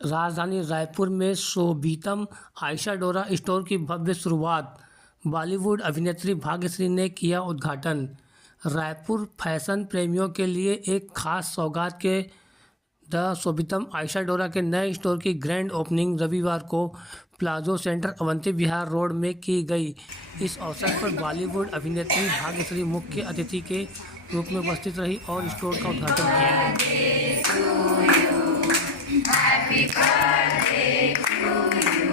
राजधानी रायपुर में शोभितम आयशा डोरा स्टोर की भव्य शुरुआत। बॉलीवुड अभिनेत्री भाग्यश्री ने किया उद्घाटन। रायपुर फैशन प्रेमियों के लिए एक खास सौगात के द शोभितम आयशा डोरा के नए स्टोर की ग्रैंड ओपनिंग रविवार को प्लाजो सेंटर अवंती विहार रोड में की गई। इस अवसर पर बॉलीवुड अभिनेत्री भाग्यश्री मुख्य अतिथि के रूप में उपस्थित रही और स्टोर का उद्घाटन किया। Happy birthday to you.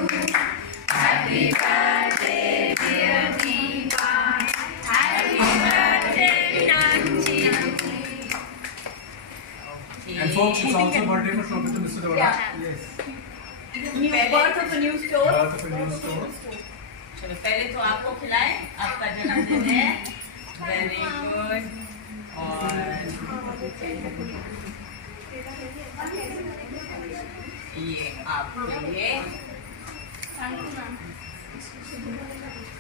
Happy birthday, dear Deepa. Happy birthday, Nanchi. And folks, it's also birthday for Shobhita Mr. Dora. Yes. New birth of a new store. Birth of a new store. चलो पहले तो आपको खिलाएं, आपका जन्मदिन है। Very good. और ये आपके लिए।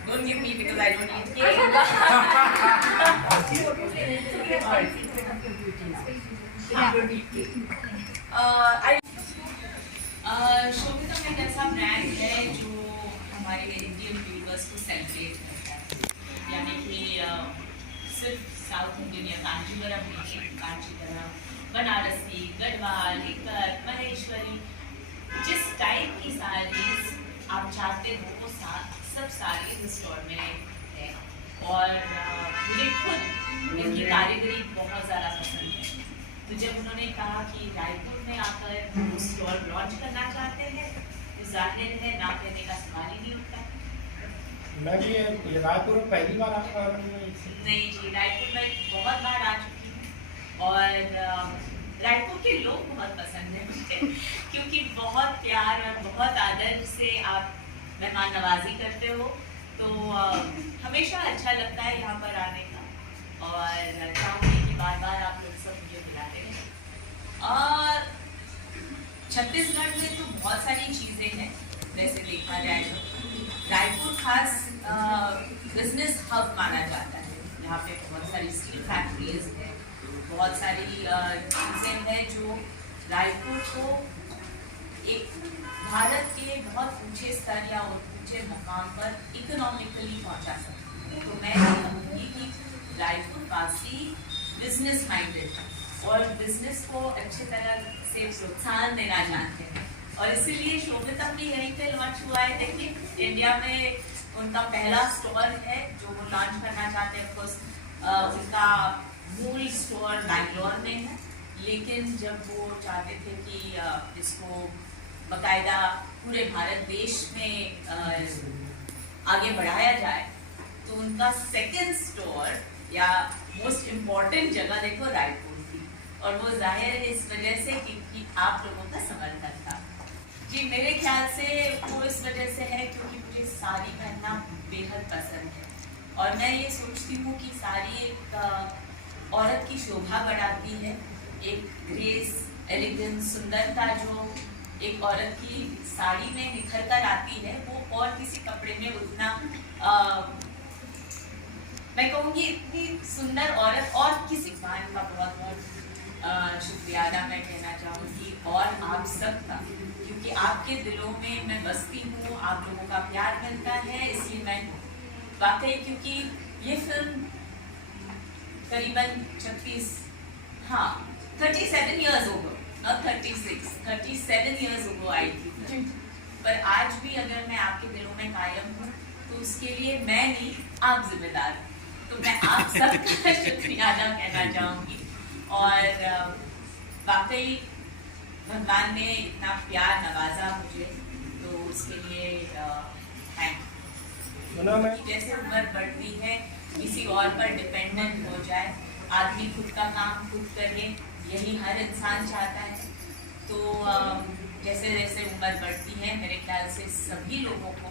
Don't give me because I don't eat cake. शोभितम एक ऐसा ब्रांड है जो हमारे इंडियन व्यूअर्स को सेलिब्रेट करता है, यानी कि सिर्फ साउथ इंडियन या कांचीवरम नहीं, कांचीवरम, बनारसी, गढ़वाल, इक्कत, महेश्वरी, जिस टाइप की साड़ीज आप चाहते हो वो सब साड़ी इस स्टोर में है। और मुझे खुद इनकी कारीगरी बहुत ज़्यादा पसंद है। तो जब उन्होंने कहा कि रायपुर में आकर स्टोर लॉन्च करना चाहते हैं तो जाहिर है ना कहने का सवाल ही नहीं उठता। मैं भी रायपुर में पहली बार आपका नहीं जी, रायपुर में बहुत बार आ चुकी हूँ और रायपुर के लोग बहुत पसंद हैं मुझे क्योंकि बहुत प्यार और बहुत आदर से आप मेहमान नवाजी करते हो, तो हमेशा अच्छा लगता है यहाँ पर आने का और चाहूँगी कि बार बार आप लोग सब मुझे बुलाते हैं। और छत्तीसगढ़ में तो बहुत सारी चीज़ें हैं, वैसे देखा जाए तो रायपुर खास बिजनेस हब माना जाता है। यहाँ पे बहुत सारी स्टील फैक्ट्रीज हैं, बहुत सारी चीज़ें हैं जो रायपुर को एक भारत के बहुत ऊंचे स्तर या ऊंचे मुकाम पर इकोनॉमिकली पहुंचा सकते हैं। तो मैं कहूँगी कि रायपुर वासी बिजनेस माइंडेड और बिजनेस को अच्छे तरह से प्रोत्साहन देना जानते हैं और इसीलिए शोभितम भी यहीं पे लॉन्च हुआ है। देखिए इंडिया में उनका पहला स्टोर है जो वो लॉन्च करना चाहते हैं। ऑफकोर्स उनका मूल स्टोर बैंगलोर में है, लेकिन जब वो चाहते थे कि इसको बाकायदा पूरे भारत देश में आगे बढ़ाया जाए तो उनका सेकंड स्टोर या मोस्ट इम्पॉर्टेंट जगह देखो रायपुर थी और वो जाहिर है इस वजह से कि आप लोगों का समर्थन था। जी मेरे ख्याल से वो इस वजह से है क्योंकि मुझे साड़ी पहनना बेहद पसंद है और मैं ये सोचती हूँ कि साड़ी एक औरत की शोभा बढ़ाती है, एक ग्रेस, एलिगेंस, सुंदरता जो एक औरत की साड़ी में निखर कर आती है वो और किसी कपड़े में उतना मैं कहूँगी इतनी सुंदर औरत और किसी बहन का बहुत बहुत शुक्रिया अदा मैं कहना चाहूँगी और आप सबका, क्योंकि आपके दिलों में मैं बसती हूँ, आप लोगों का प्यार मिलता है, इसलिए मैं वाकई क्योंकि ये फिल्म करीबन 37 years ago, not 36, 37 years ago आई थी। पर आज भी अगर मैं आपके दिलों में कायम हूँ तो उसके लिए मैं नहीं आप जिम्मेदार हैं। तो मैं आप सबका शुक्रिया अदा कहना चाहूँगी और वाकई भगवान ने इतना प्यार नवाजा मुझे तो उसके लिए थैंक यू। जैसे उम्र बढ़ती है किसी और पर डिपेंडेंट हो जाए, आदमी खुद का काम खुद करे, यही हर इंसान चाहता है। तो जैसे जैसे उम्र बढ़ती है मेरे ख्याल से सभी लोगों को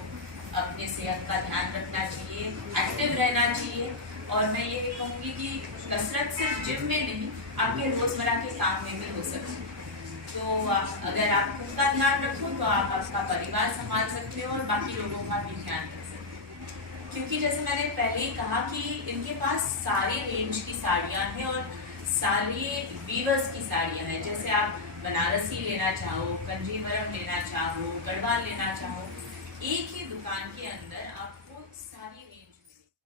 अपने सेहत का ध्यान रखना चाहिए, एक्टिव रहना चाहिए और मैं ये कहूँगी कि कसरत सिर्फ जिम में नहीं आपके रोज़मर्रा के काम में भी हो सकती है। तो अगर आप खुद का ध्यान रखो तो आप आपका परिवार संभाल सकते हो और बाकी लोगों का भी ध्यान रख सकते हो, क्योंकि जैसे मैंने पहले ही कहा कि इनके पास सारे रेंज की साड़ियाँ हैं और सारी वीवर्स की साड़ियाँ हैं। जैसे आप बनारसी लेना चाहो, कंजीवरम लेना चाहो, गढ़वाल लेना चाहो, एक ही दुकान के अंदर आपको सारी